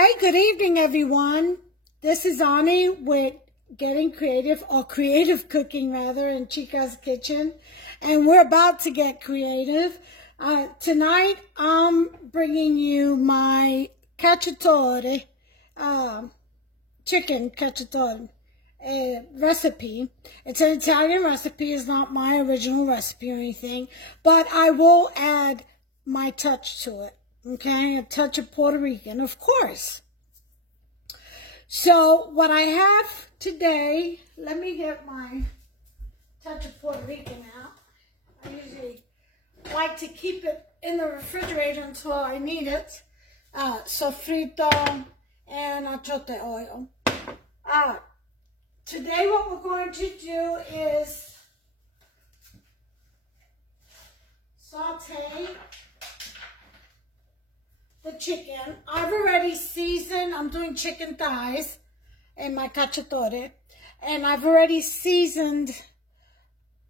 Hey, good evening, everyone. This is Ani with Getting Creative, or Creative Cooking, rather, in Chica's Kitchen. And we're about to get creative. Tonight, I'm bringing you my cacciatore, chicken cacciatore recipe. It's an Italian recipe. It's not my original recipe or anything, but I will add my touch to it. Okay, a touch of Puerto Rican, of course. So what I have today, let me get my touch of Puerto Rican out. I usually like to keep it in the refrigerator until I need it. Sofrito and achote oil. Today what we're going to do is saute the chicken. I've already seasoned, I'm doing chicken thighs in my cacciatore, and I've already seasoned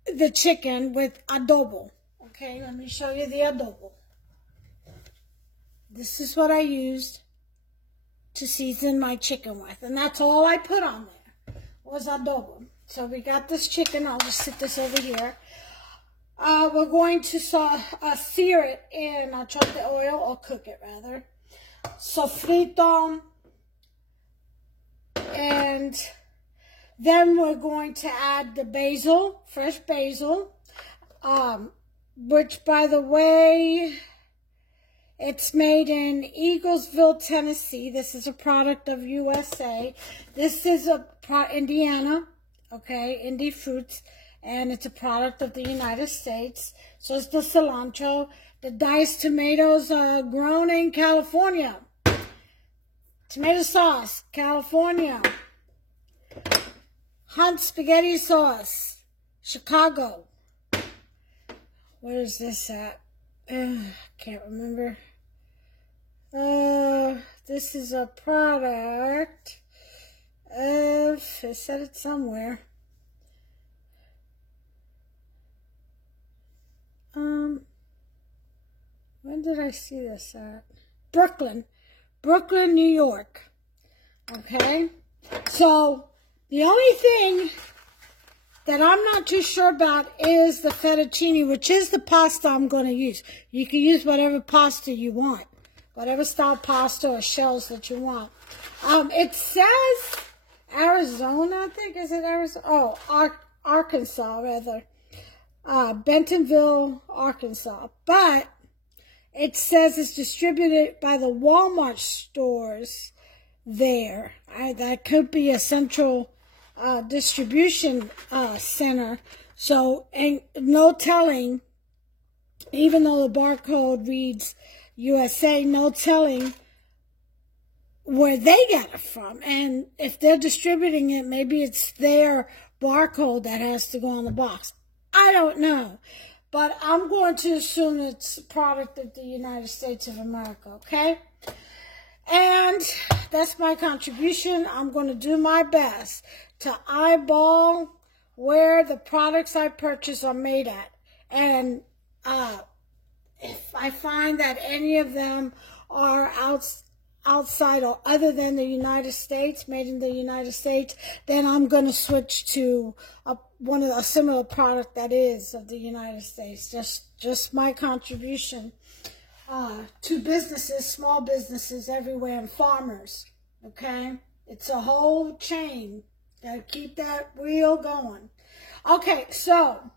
the chicken with adobo. Okay, let me show you the adobo. This is what I used to season my chicken with, and that's all I put on there was adobo. So we got this chicken. I'll just sit this over here. We're going to sear it in achote oil, or cook it rather. Sofrito. And then we're going to add the basil, fresh basil, which, by the way, it's made in Eaglesville, Tennessee. This is a product of USA. This is Indiana, okay, Indie Fruits. And it's a product of the United States. So it's the cilantro. The diced tomatoes are grown in California. Tomato sauce, California. Hunt spaghetti sauce, Chicago. Where is this at? Can't remember. This is a product of, I said it somewhere. When did I see this at? Brooklyn, New York. Okay, so the only thing that I'm not too sure about is the fettuccine, which is the pasta I'm going to use. You can use whatever pasta you want, whatever style pasta or shells that you want. It says Arizona, I think. Is it Arizona? Oh, Arkansas, rather. Bentonville, Arkansas. But it says it's distributed by the Walmart stores there. That could be a central distribution center. So, and no telling, even though the barcode reads USA, no telling where they get it from. And if they're distributing it, maybe it's their barcode that has to go on the box. I don't know, but I'm going to assume it's a product of the United States of America, okay? And that's my contribution. I'm going to do my best to eyeball where the products I purchase are made at. And if I find that any of them are outside or other than the United States, made in the United States, then I'm going to switch to a similar product that is of the United States. Just my contribution to businesses, small businesses everywhere, and farmers. Okay, it's a whole chain. Gotta keep that wheel going. Okay, so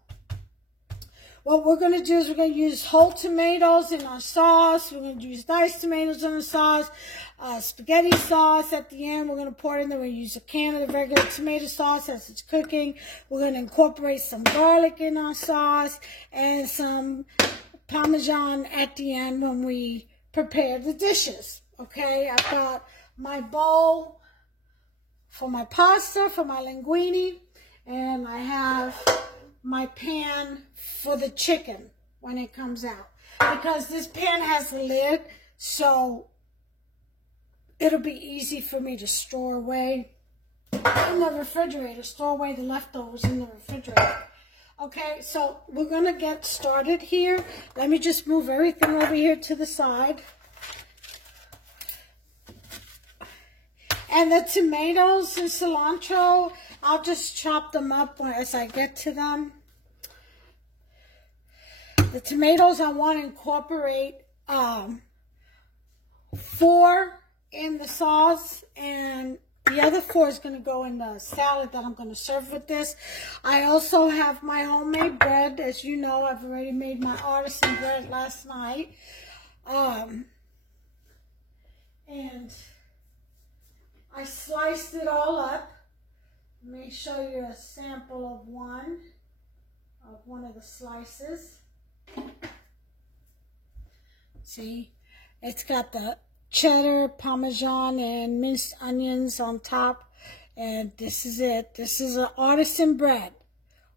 what we're going to do is we're going to use whole tomatoes in our sauce. We're going to use diced tomatoes in the sauce. Spaghetti sauce at the end. We're going to pour it in there. We're going to use a can of the regular tomato sauce as it's cooking. We're going to incorporate some garlic in our sauce and some Parmesan at the end when we prepare the dishes. Okay, I've got my bowl for my pasta, for my linguine, and I have my pan for the chicken when it comes out, because this pan has a lid, so it'll be easy for me to store away in the refrigerator, store away the leftovers in the refrigerator. Okay, so we're going to get started here. Let me just move everything over here to the side. And the tomatoes and cilantro, I'll just chop them up as I get to them. The tomatoes, I want to incorporate 4 in the sauce, and the other 4 is going to go in the salad that I'm going to serve with this. I also have my homemade bread. As you know, I've already made my artisan bread last night. And I sliced it all up. Let me show you a sample of one of the slices. See, it's got the cheddar, parmesan, and minced onions on top. And this is it. This is an artisan bread.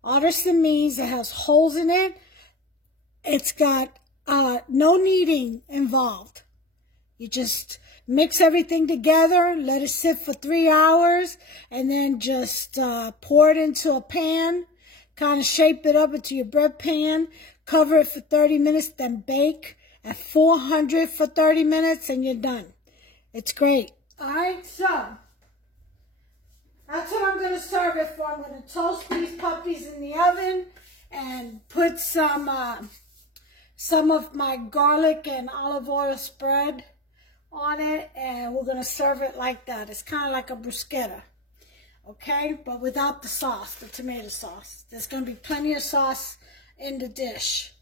Artisan means it has holes in it. It's got no kneading involved. You just mix everything together, let it sit for 3 hours, and then just pour it into a pan, kind of shape it up into your bread pan, cover it for 30 minutes, then bake at 400 for 30 minutes, and you're done. It's great. All right, so that's what I'm going to serve it for. I'm going to toast these puppies in the oven and put some of my garlic and olive oil spread on it, and we're going to serve it like that. It's kind of like a bruschetta, okay, but without the sauce, the tomato sauce. There's going to be plenty of sauce in the dish.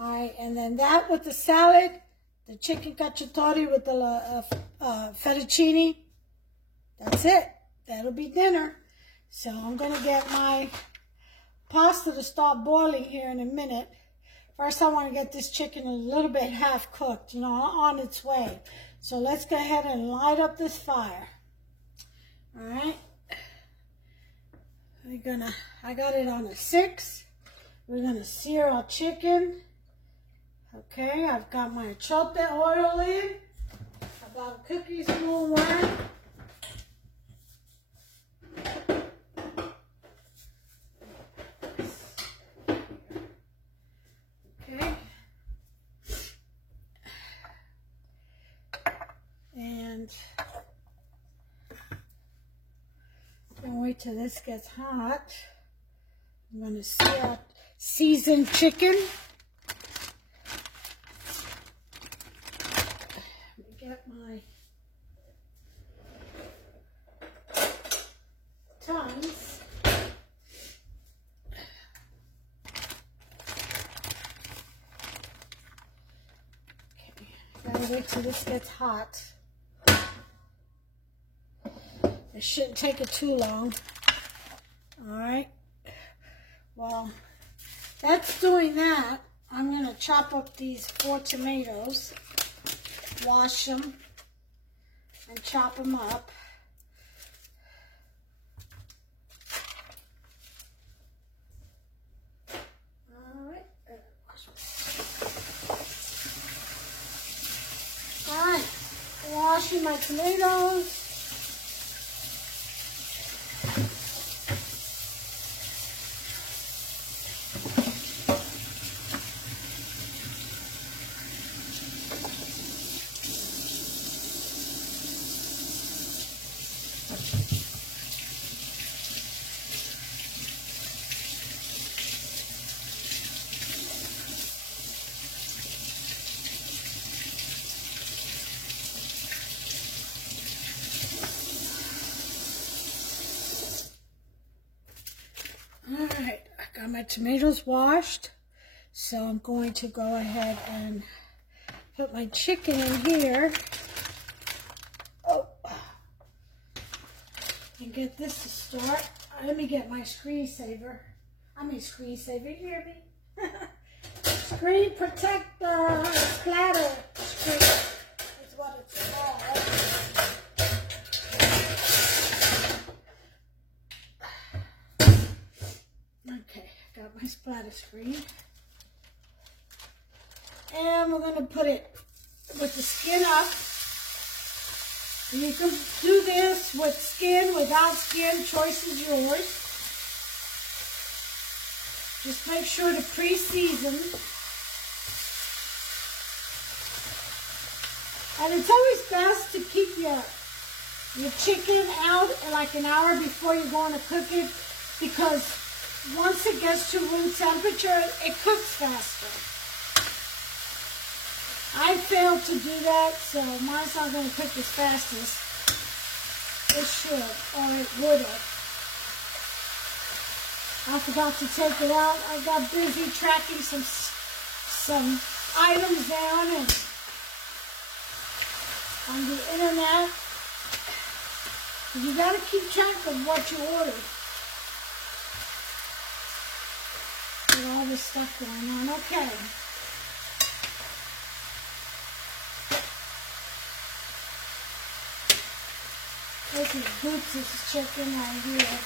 All right, and then that with the salad, the chicken cacciatore with the fettuccine. That's it. That'll be dinner. So I'm going to get my pasta to start boiling here in a minute. First, I want to get this chicken a little bit half cooked, you know, on its way. So let's go ahead and light up this fire. All right. I got it on a 6. We're going to sear our chicken. Okay, I've got my chopped oil in. About a cookie spoon worth. Okay. And don't wait till this gets hot. I'm going to sear our seasoned chicken. Get my tongs. Okay, gotta wait till this gets hot. It shouldn't take it too long. Alright. Well, that's doing that. I'm gonna chop up these 4 tomatoes. Wash them and chop them up. Alright. Alright. Washing my tomatoes. Alright, I got my tomatoes washed, so I'm going to go ahead and put my chicken in here. Oh, and get this to start. Let me get my screensaver. Screensaver, you hear me? Screen protector, splatter screen is what it's called. Okay, got my splatter screen. And we're going to put it with the skin up. And you can do this with skin, without skin, choice is yours. Just make sure to pre-season. And it's always best to keep your your chicken out like an hour before you're going to cook it, because once it gets to room temperature, it cooks faster. I failed to do that, so mine's not going to cook as fast as it should, or it would have. I forgot to take it out. I got busy tracking some items down and on the internet. You got to keep track of what you ordered. With all this stuff going on. Okay. This is Boots' chicken right here.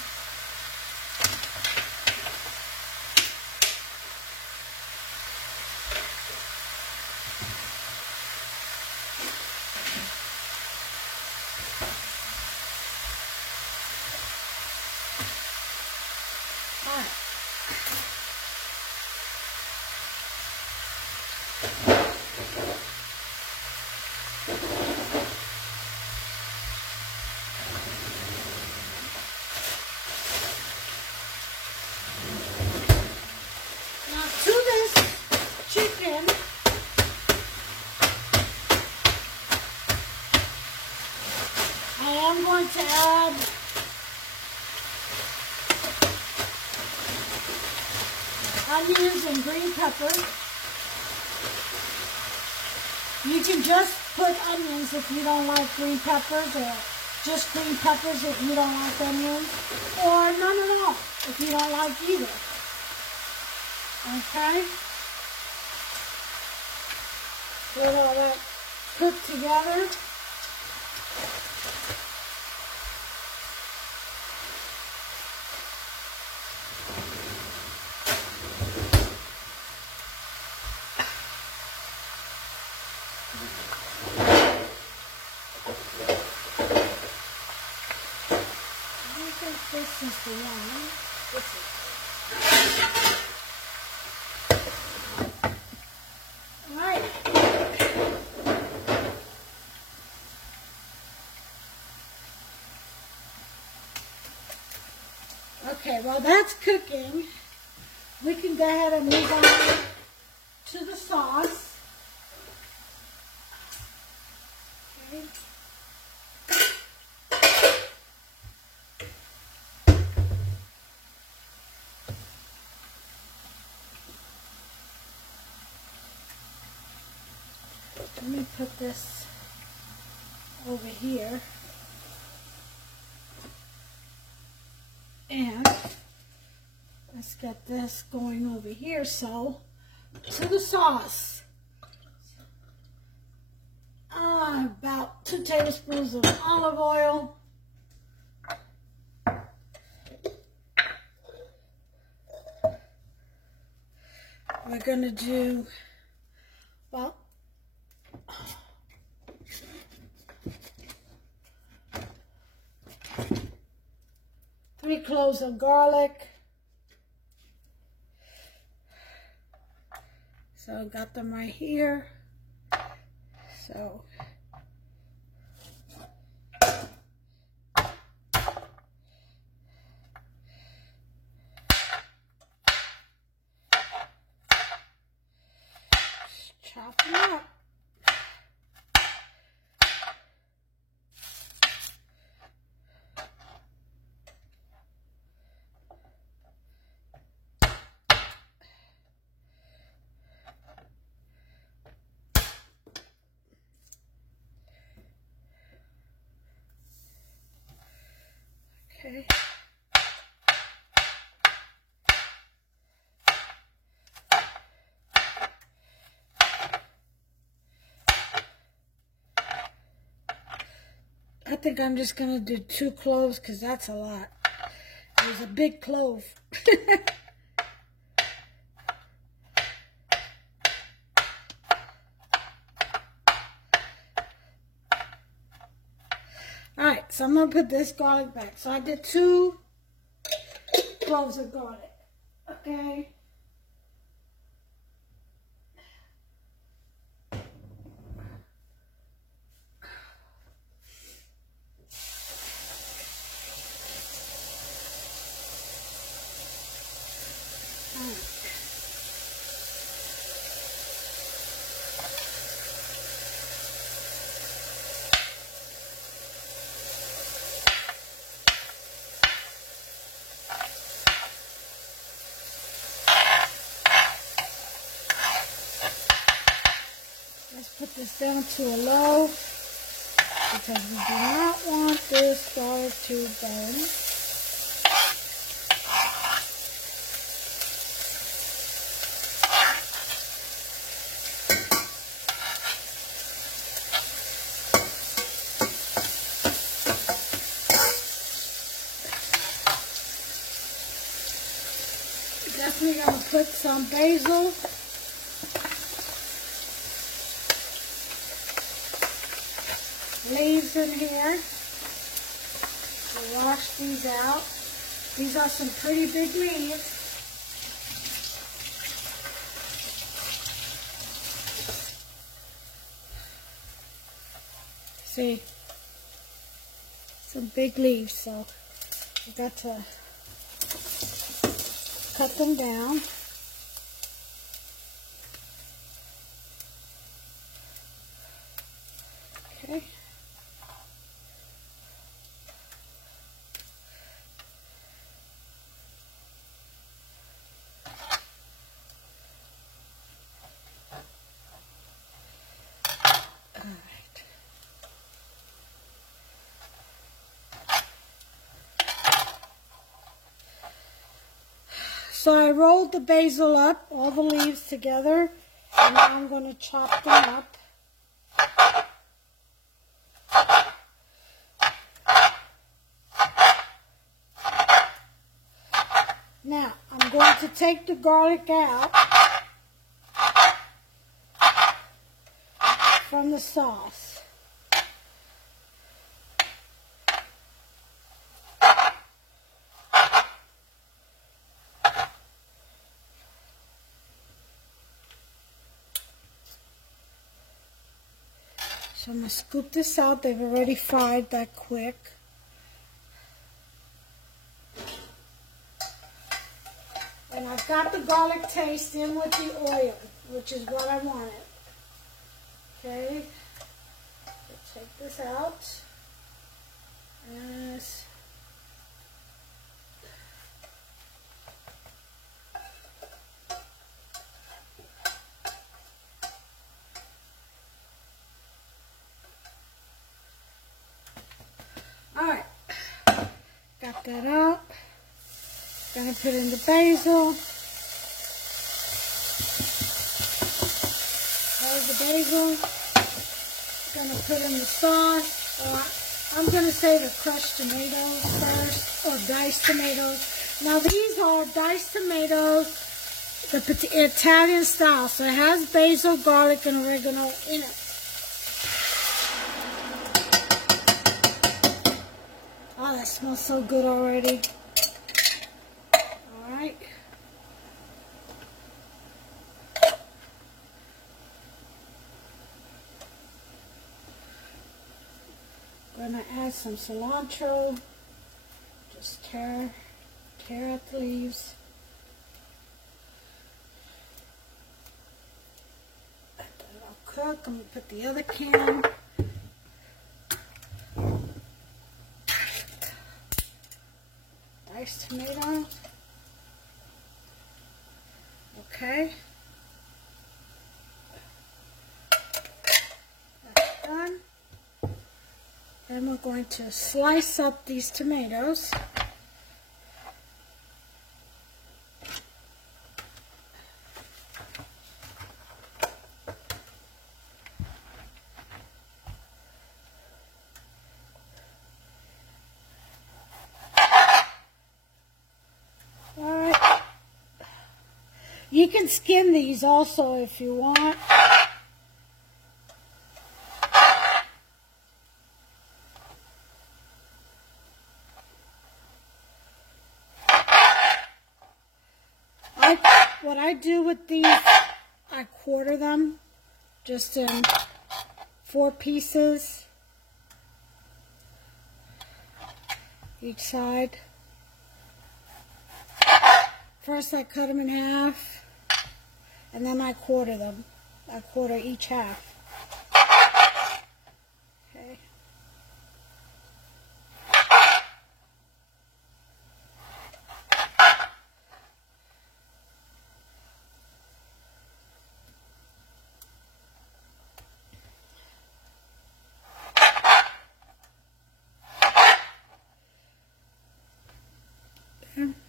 To add onions and green pepper. You can just put onions if you don't like green peppers, or just green peppers if you don't like onions, or none at all if you don't like either. Okay? Let all that cook together. This is the one. This is. All right. Okay, while that's cooking, we can go ahead and move on to the sauce. Okay. Let me put this over here. And let's get this going over here. So, to the sauce. About 2 tablespoons of olive oil. We're going to do about 3 cloves of garlic. So I got them right here. So chop them up. Okay. I think I'm just going to do 2 cloves because that's a lot. It was a big clove. Alright, so I'm going to put this garlic back. So I did 2 cloves of garlic. Okay. Let's put this down to a low because we do not want this garlic to burn. Definitely going to put some basil. Leaves in here. We'll wash these out. These are some pretty big leaves. See, some big leaves, so we got to cut them down. Okay. So I rolled the basil up, all the leaves together, and now I'm going to chop them up. Now, I'm going to take the garlic out from the sauce. So I'm going to scoop this out. They've already fried that quick. And I've got the garlic taste in with the oil, which is what I wanted. Okay. Let's take this out. Yes. Alright, got that out. Gonna put in the basil. There's the basil. Gonna put in the sauce. I'm gonna say the crushed tomatoes first, or diced tomatoes. Now these are diced tomatoes, the Italian style. So it has basil, garlic, and oregano in it. Oh, that smells so good already. Alright. Gonna add some cilantro. Just tear out the leaves. Let that all cook. I'm gonna put the other can. Diced tomatoes. Okay. That's done. Then we're going to slice up these tomatoes. You can skin these also if you want. What I do with these, I quarter them just in 4 pieces each side. First I cut them in half, and then I quarter them. I quarter each half. Okay.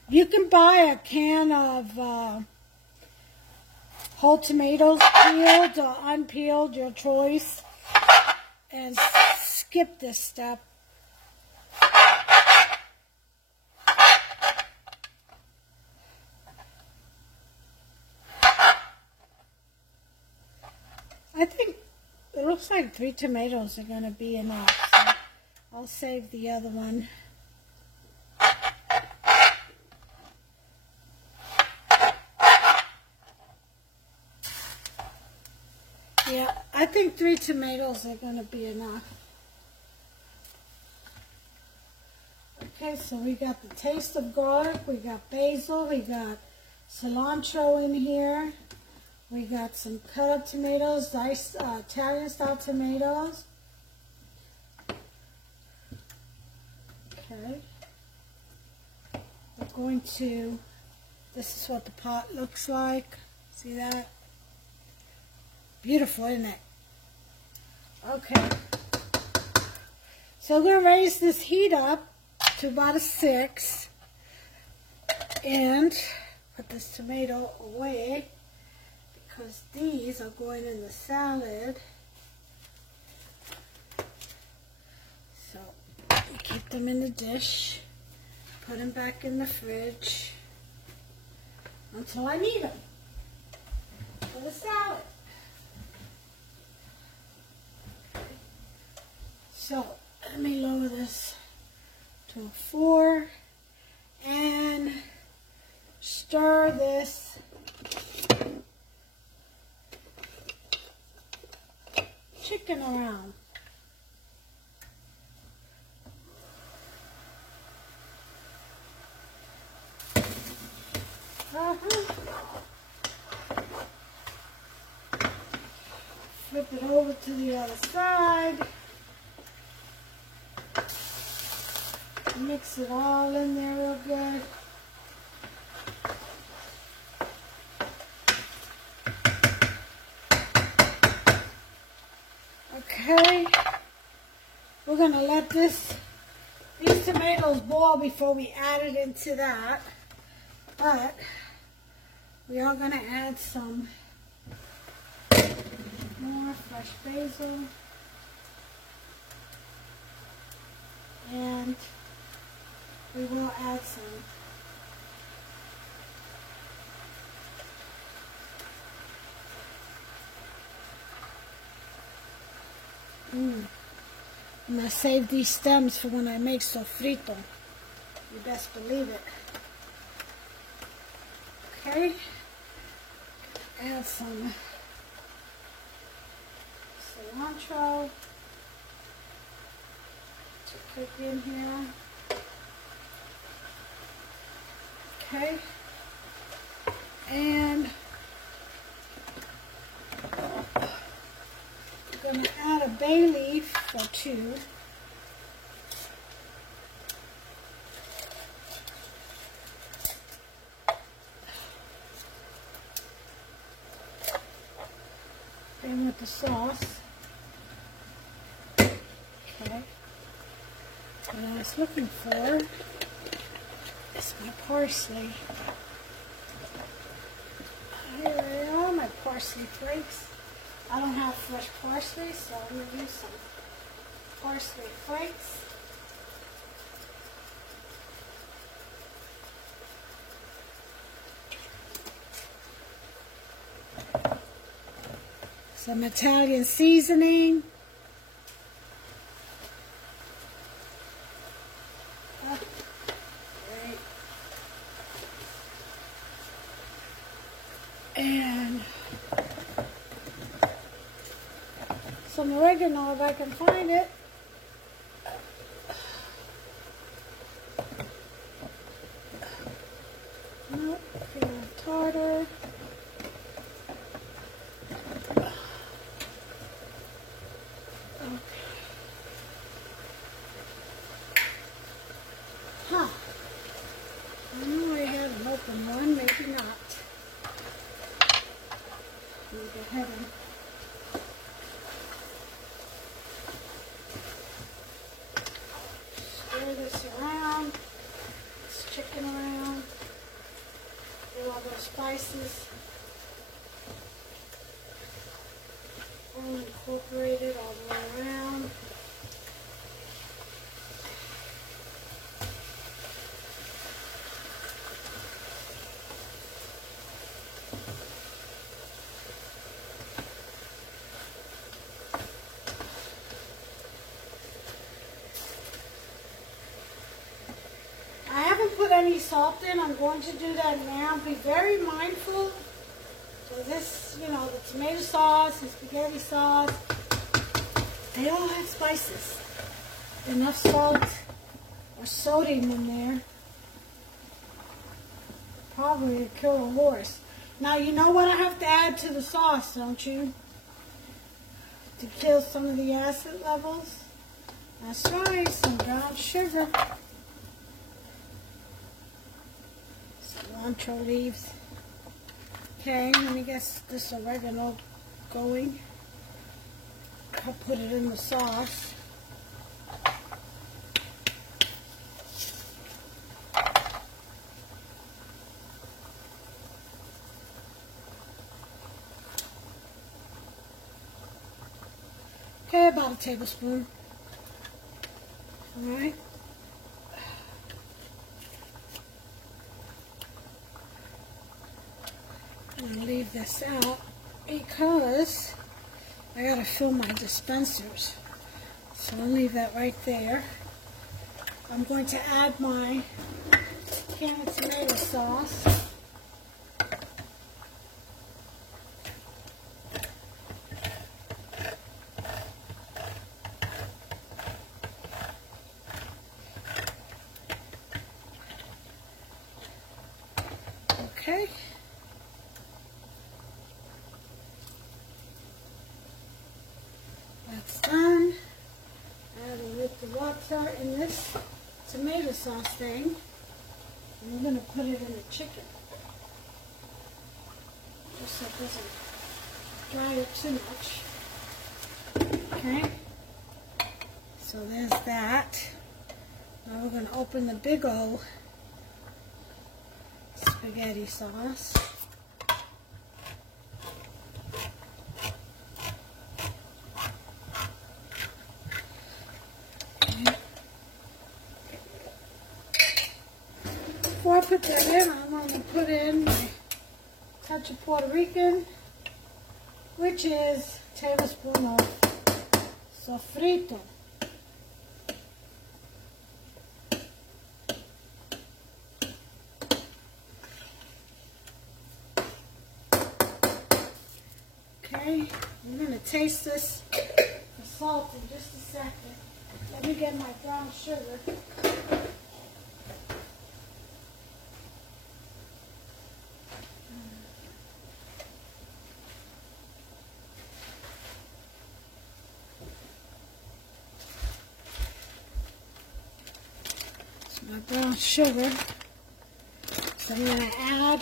You can buy a can of whole tomatoes, peeled or unpeeled, your choice, and skip this step. I think it looks like 3 tomatoes are going to be enough, so I'll save the other one. Yeah, I think 3 tomatoes are going to be enough. Okay, so we got the taste of garlic, we got basil, we got cilantro in here. We got some cut up tomatoes, diced Italian style tomatoes. Okay. We're going to, this is what the pot looks like. See that? Beautiful, isn't it? Okay. So we're going to raise this heat up to about a 6 and put this tomato away because these are going in the salad. So we keep them in the dish, put them back in the fridge until I need them for the salad. So let me lower this to a 4 and stir this chicken around. Flip it over to the other side. Mix it all in there real good. Okay, we're going to let these tomatoes boil before we add it into that, but we are going to add some more fresh basil and we will add some I'm going to save these stems for when I make sofrito. You best believe it. Okay. Add some cilantro to cook in here. Okay. And I'm going to add a bay leaf or 2. And with the sauce. Okay. What I was looking for is my parsley. Here they are, my parsley flakes. I don't have fresh parsley, so I'm going to use some parsley flakes. Some Italian seasoning. And some oregano if I can find it. Nope, cream tartar. Huh. I know I had an open one, maybe not. Let me go ahead and stir this around, this chicken around. all those spices all incorporated all the way around. I haven't put any salt in. I'm going to do that now. Be very mindful. So this, you know, the tomato sauce and spaghetti sauce, they all have spices. Enough salt or sodium in there. Probably to kill a horse. Now, you know what I have to add to the sauce, don't you? To kill some of the acid levels. That's right, some brown sugar. Cilantro leaves. Okay, let me get this oregano going. I'll put it in the sauce. Okay, about a tablespoon. All right. I'm going to leave this out because I got to fill my dispensers. So I'll leave that right there. I'm going to add my canned tomato sauce. Okay. That's done. Add a little water in this tomato sauce thing. And we're going to put it in the chicken. Just so it doesn't dry it too much. Okay. So there's that. Now we're going to open the big old spaghetti sauce. Before I put that in, I'm going to put in my touch of Puerto Rican, which is a tablespoon of sofrito. Okay, I'm going to taste this for salt in just a second. Let me get my brown sugar. It's my brown sugar. So I'm going to add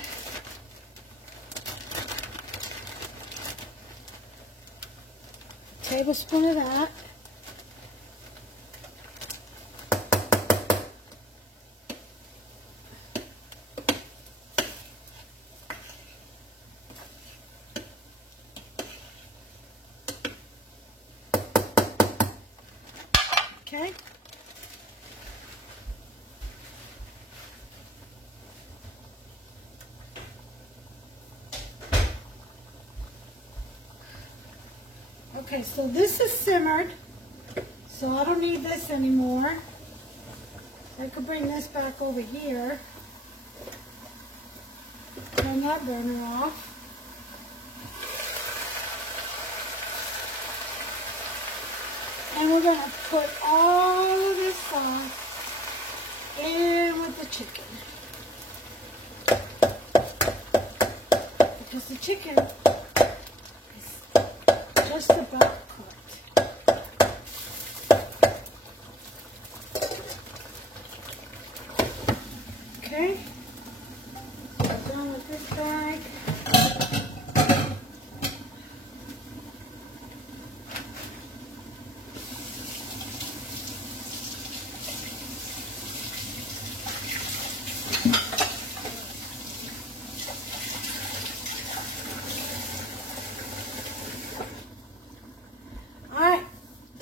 a tablespoon of that. Okay. Okay, so this is simmered, so I don't need this anymore. I could bring this back over here. Turn that burner off. And we're going to put all of this sauce in with the chicken. Because the chicken is just about cooked. Okay, so we're done with this bag.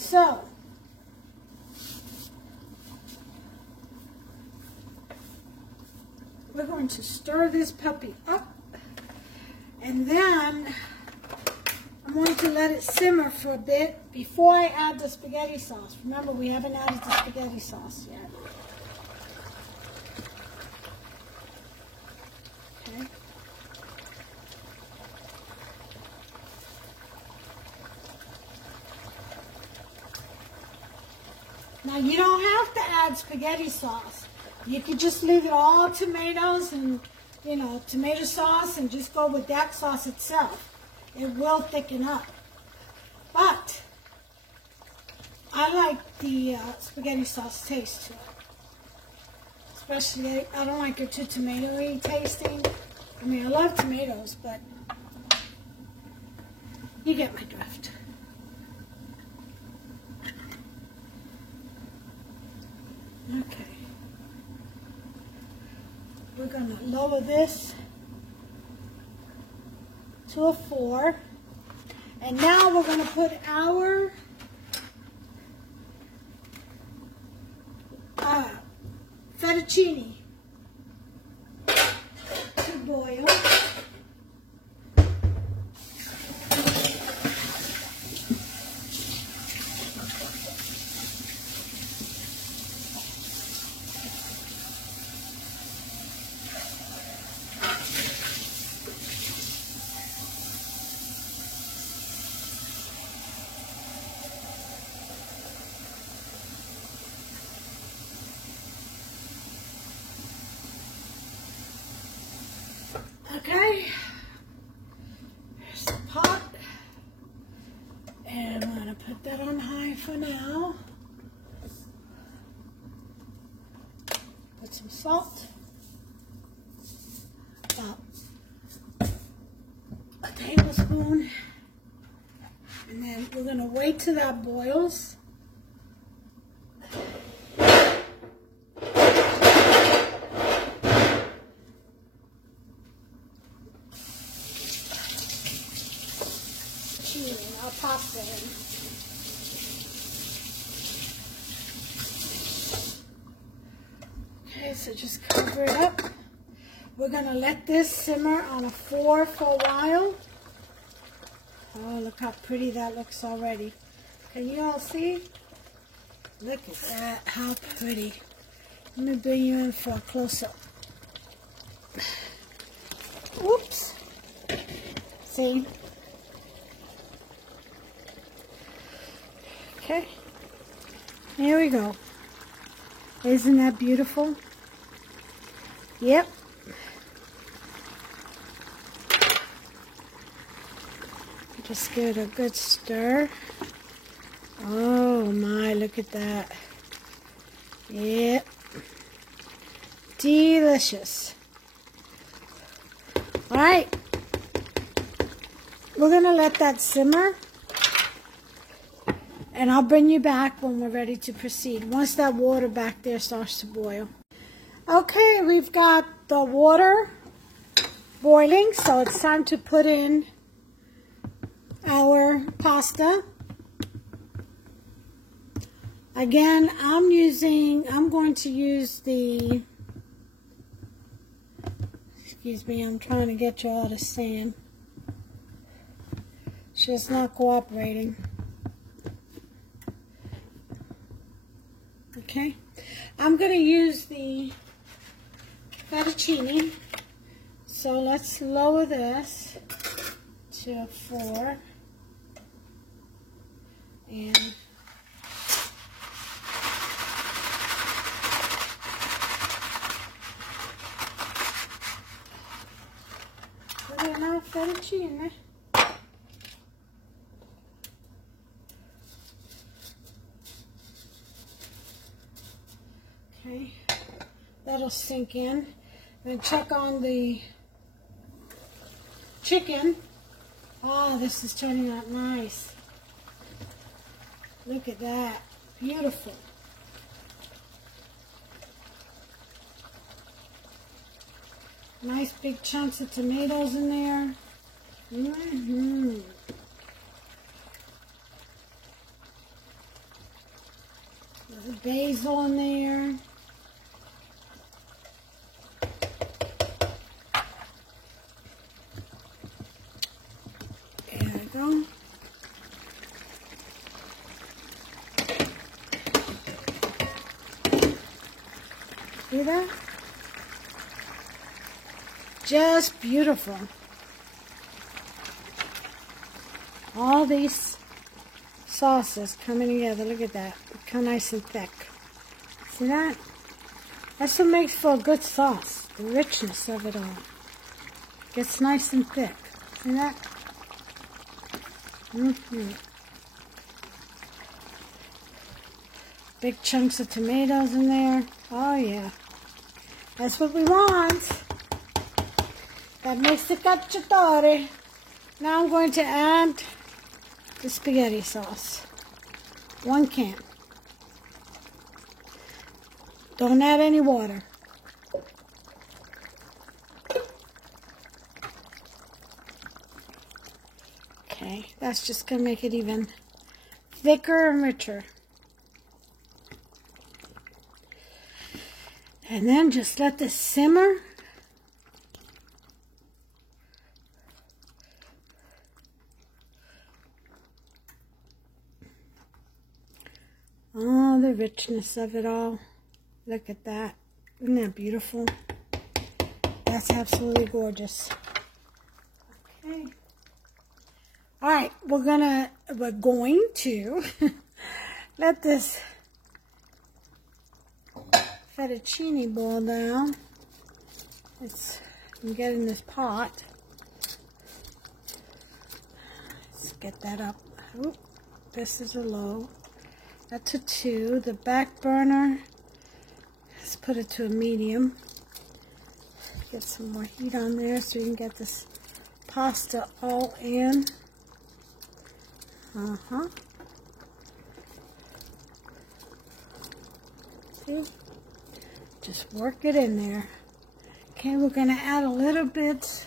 So, we're going to stir this puppy up, and then I'm going to let it simmer for a bit before I add the spaghetti sauce. Remember, we haven't added the spaghetti sauce yet. Okay. Now, you don't have to add spaghetti sauce. You could just leave it all tomatoes and, you know, tomato sauce and just go with that sauce itself. It will thicken up. But I like the spaghetti sauce taste to it. Especially, I don't like it too tomatoey tasting. I mean, I love tomatoes, but you get my drift. Okay. We're going to lower this to a 4. And now we're going to put our fettuccine to boil. Okay, there's the pot, and I'm going to put that on high for now. Put some salt, about a tablespoon, and then we're going to wait till that boils. Our pasta in. Okay, so just cover it up. We're going to let this simmer on a 4 for a while. Oh, look how pretty that looks already. Can you all see? Look at that, how pretty. Let me bring you in for a close-up. Oops. See? Okay, here we go. Isn't that beautiful? Yep. Just give it a good stir. Oh my, look at that. Yep. Delicious. All right. We're going to let that simmer. And I'll bring you back when we're ready to proceed, once that water back there starts to boil. Okay, we've got the water boiling, so it's time to put in our pasta. Again, I'm going to use the, excuse me, I'm trying to get you all to stand. She's not cooperating. Okay, I'm going to use the fettuccine, so let's lower this to 4, and put in our fettuccine. Okay, that'll sink in. And check on the chicken. Oh, this is turning out nice. Look at that. Beautiful. Nice big chunks of tomatoes in there. Basil in there. There we go. See that? Just beautiful. All these sauces coming together. Look at that. Kind of nice and thick. See that? That's what makes for a good sauce. The richness of it all. Gets nice and thick. See that? Big chunks of tomatoes in there. Oh yeah. That's what we want. That makes the cacciatore. Now I'm going to add the spaghetti sauce. 1 can. Don't add any water. Okay, that's just going to make it even thicker and richer. And then just let this simmer. Oh, the richness of it all. Look at that. Isn't that beautiful? That's absolutely gorgeous. Okay. All right, we're going to let this fettuccine boil down. I'm getting this pot. Let's get that up. Oop, this is a low. That's a 2. The back burner, let's put it to a medium. Get some more heat on there so you can get this pasta all in. See? Just work it in there. Okay, we're going to add a little bit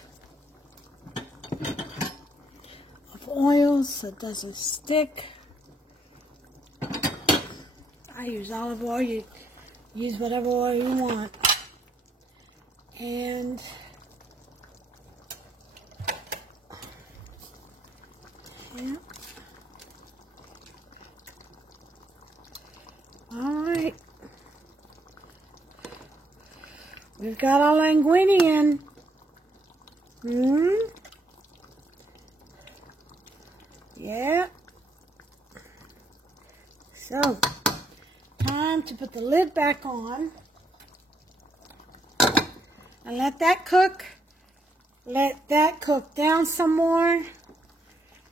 of oil so it doesn't stick. I use olive oil. You use whatever oil you want. And yeah. Alright. We've got our linguine in. Yeah. So, time to put the lid back on. And let that cook. Let that cook down some more.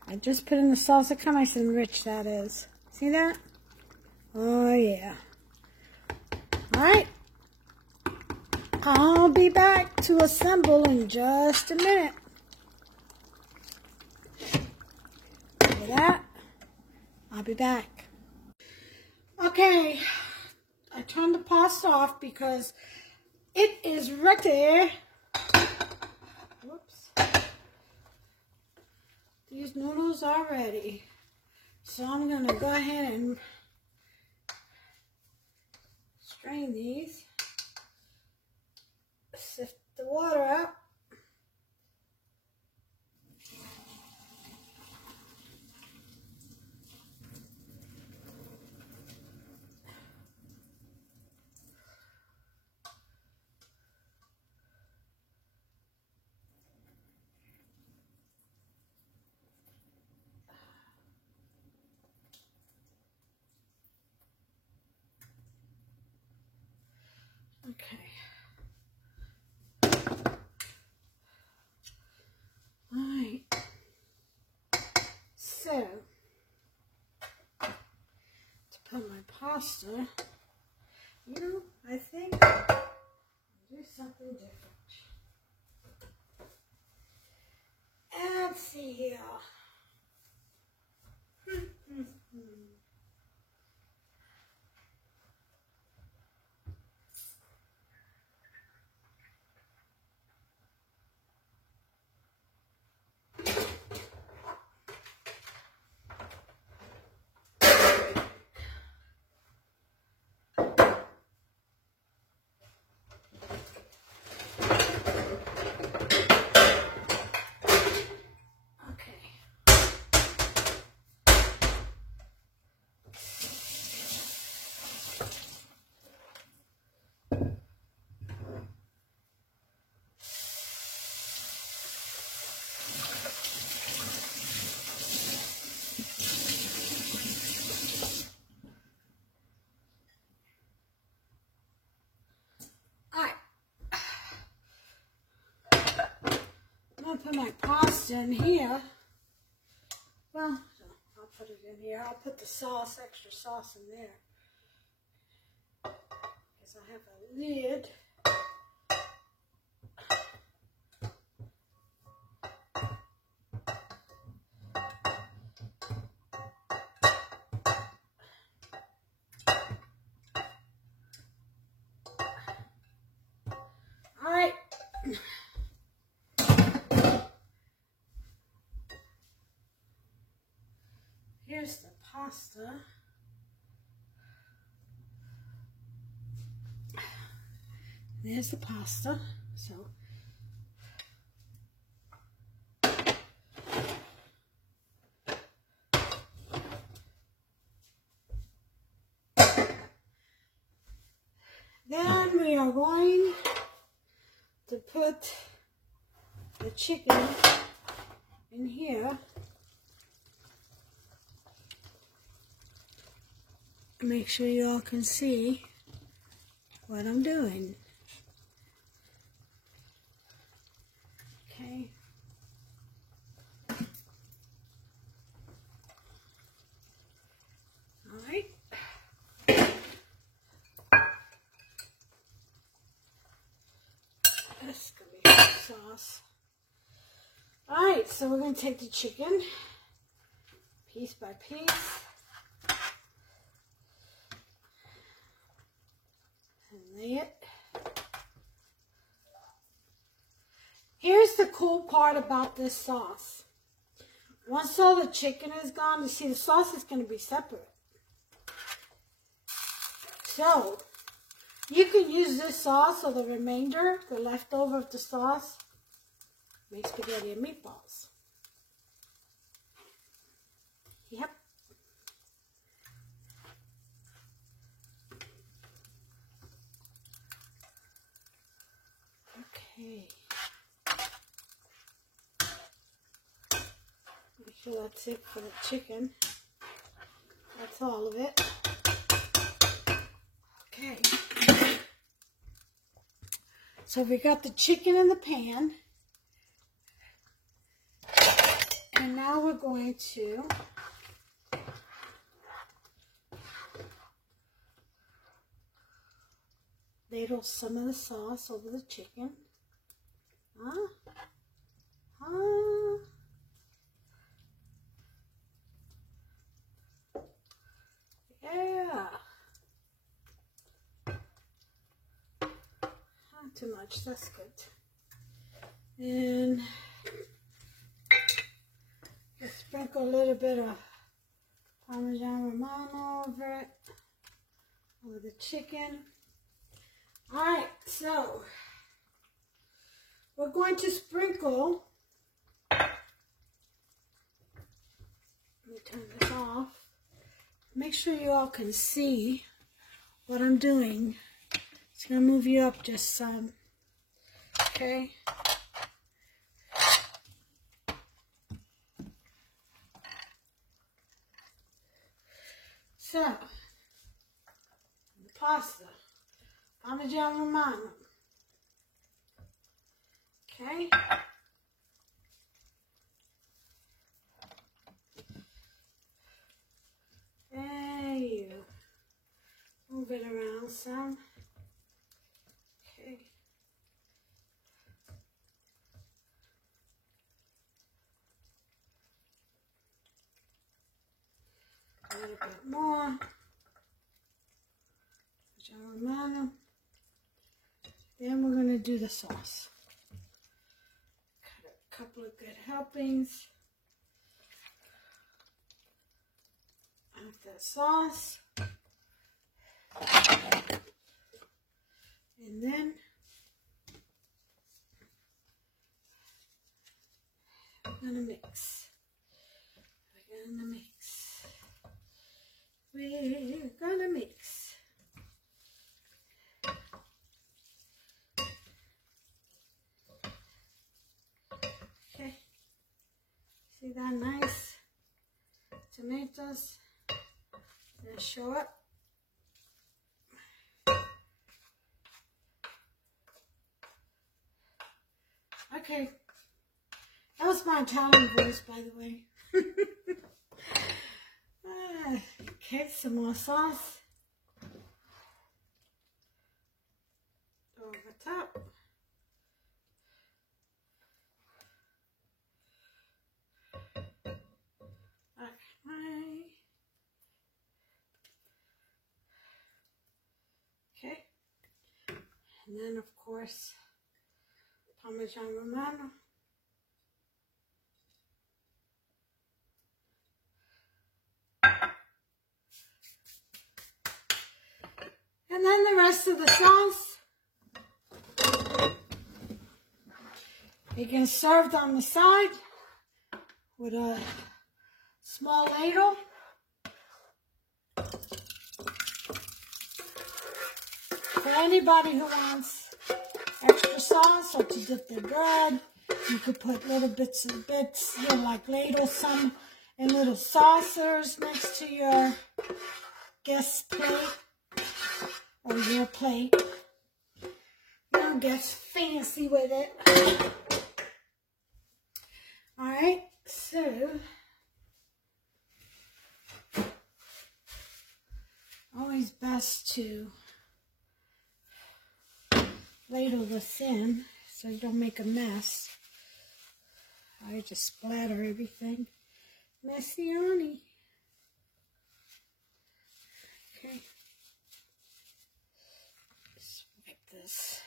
I just put in the sauce. Look how nice and rich that is. See that? Oh, yeah. Alright. I'll be back to assemble in just a minute. Look at that. I'll be back. Okay. I turned the pasta off because it is ready. Whoops. These noodles are ready. So I'm going to go ahead and strain these. Sift the water out. Okay. All right. So, to put my pasta, I think I'll do something different. Let's see here. pasta in here. Well, I'll put it in here. I'll put the sauce, extra sauce in there. Because I have a lid. All right. Here's the pasta. There's the pasta. So then we are going to put the chicken in here. Make sure you all can see what I'm doing. Okay. All right. That's gonna be hot sauce. All right, so we're gonna take the chicken piece by piece. And lay it. Here's the cool part about this sauce. Once all the chicken is gone, you see the sauce is going to be separate. So, you can use this sauce or the remainder, the leftover of the sauce, make spaghetti and meatballs. Yep. Okay. Make sure that's it for the chicken. That's all of it. Okay. So we got the chicken in the pan. And now we're going to ladle some of the sauce over the chicken. Huh? Huh? Yeah. Not too much, that's good. And just sprinkle a little bit of Parmesan Romano over it, over the chicken. Alright, so we're going to sprinkle. Let me turn this off. Make sure you all can see what I'm doing. It's going to move you up just some. Okay. So, the pasta, Parmigiano Romano. Okay. There you move it around some. Okay. A little bit more. Parmigiano Romano. Then we're going to do the sauce. Cut a couple of good helpings of that sauce. And then we're going to mix. We're going to mix. We're going to mix. Okay, see that nice tomatoes that show up. Okay, That was my Italian voice, by the way. Okay, some more sauce. Over top. Okay. And then, of course, Parmesan Romano. And then the rest of the sauce. It gets served on the side with a small ladle. For anybody who wants extra sauce or to dip their bread, you could put little bits, you know, like ladle some in little saucers next to your guest plate or your plate. You don't get fancy with it. Alright, so always best to ladle this in so you don't make a mess. I just splatter everything. Messiani. Okay. Just wipe this.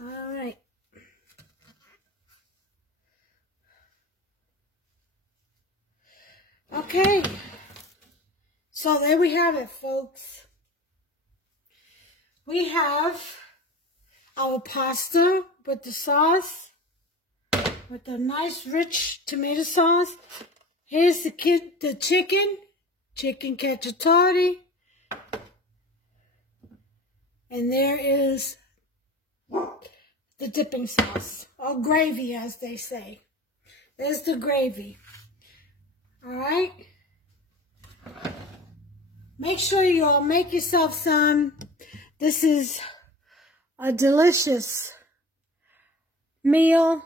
All right. Okay. So there we have it, folks. We have our pasta with the sauce, with the nice rich tomato sauce. Here's the chicken cacciatore. And there is the dipping sauce, or gravy as they say. There's the gravy. All right. Make sure you all make yourself some. This is a delicious meal,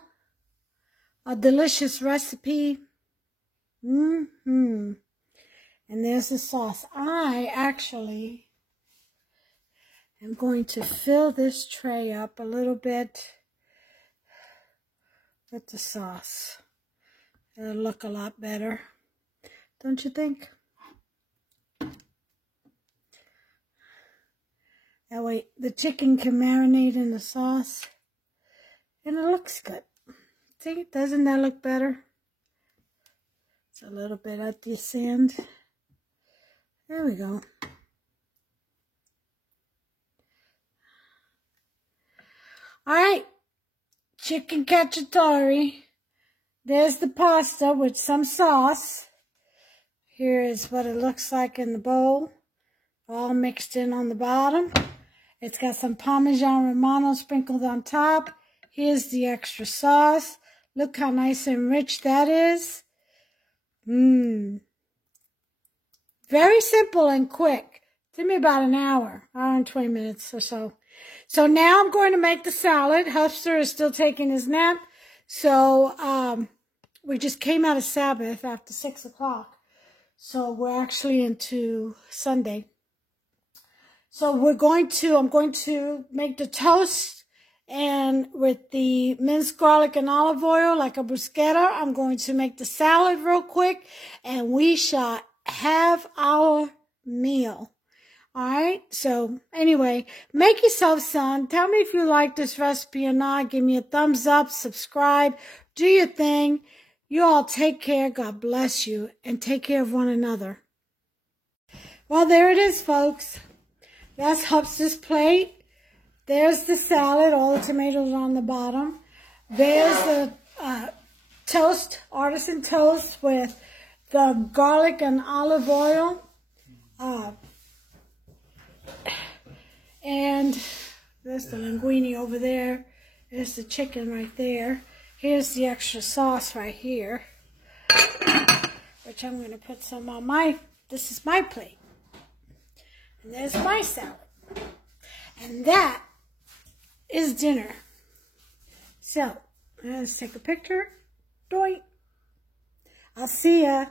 a delicious recipe. And there's the sauce. I actually am going to fill this tray up a little bit with the sauce. It'll look a lot better, don't you think? That way the chicken can marinate in the sauce and it looks good. See, doesn't that look better? It's a little bit at this end. There we go. All right, chicken cacciatore. There's the pasta with some sauce. Here is what it looks like in the bowl, all mixed in on the bottom. It's got some Parmesan Romano sprinkled on top. Here's the extra sauce. Look how nice and rich that is. Very simple and quick. Took me about an hour and 20 minutes or so. So now I'm going to make the salad. Hufster is still taking his nap. So we just came out of Sabbath after 6 o'clock. So we're actually into Sunday. So I'm going to make the toast, and with the minced garlic and olive oil like a bruschetta, I'm going to make the salad real quick, and we shall have our meal. All right. So anyway, make yourself some. Tell me if you like this recipe or not. Give me a thumbs up, subscribe, do your thing. You all take care. God bless you, and take care of one another. Well, there it is, folks. That's Hufster's plate. There's the salad, all the tomatoes on the bottom. There's the toast, artisan toast with the garlic and olive oil. And there's the linguine over there. There's the chicken right there. Here's the extra sauce right here, which I'm going to put some on this is my plate. And there's my salad. And that is dinner. So, let's take a picture. Doink. I'll see ya.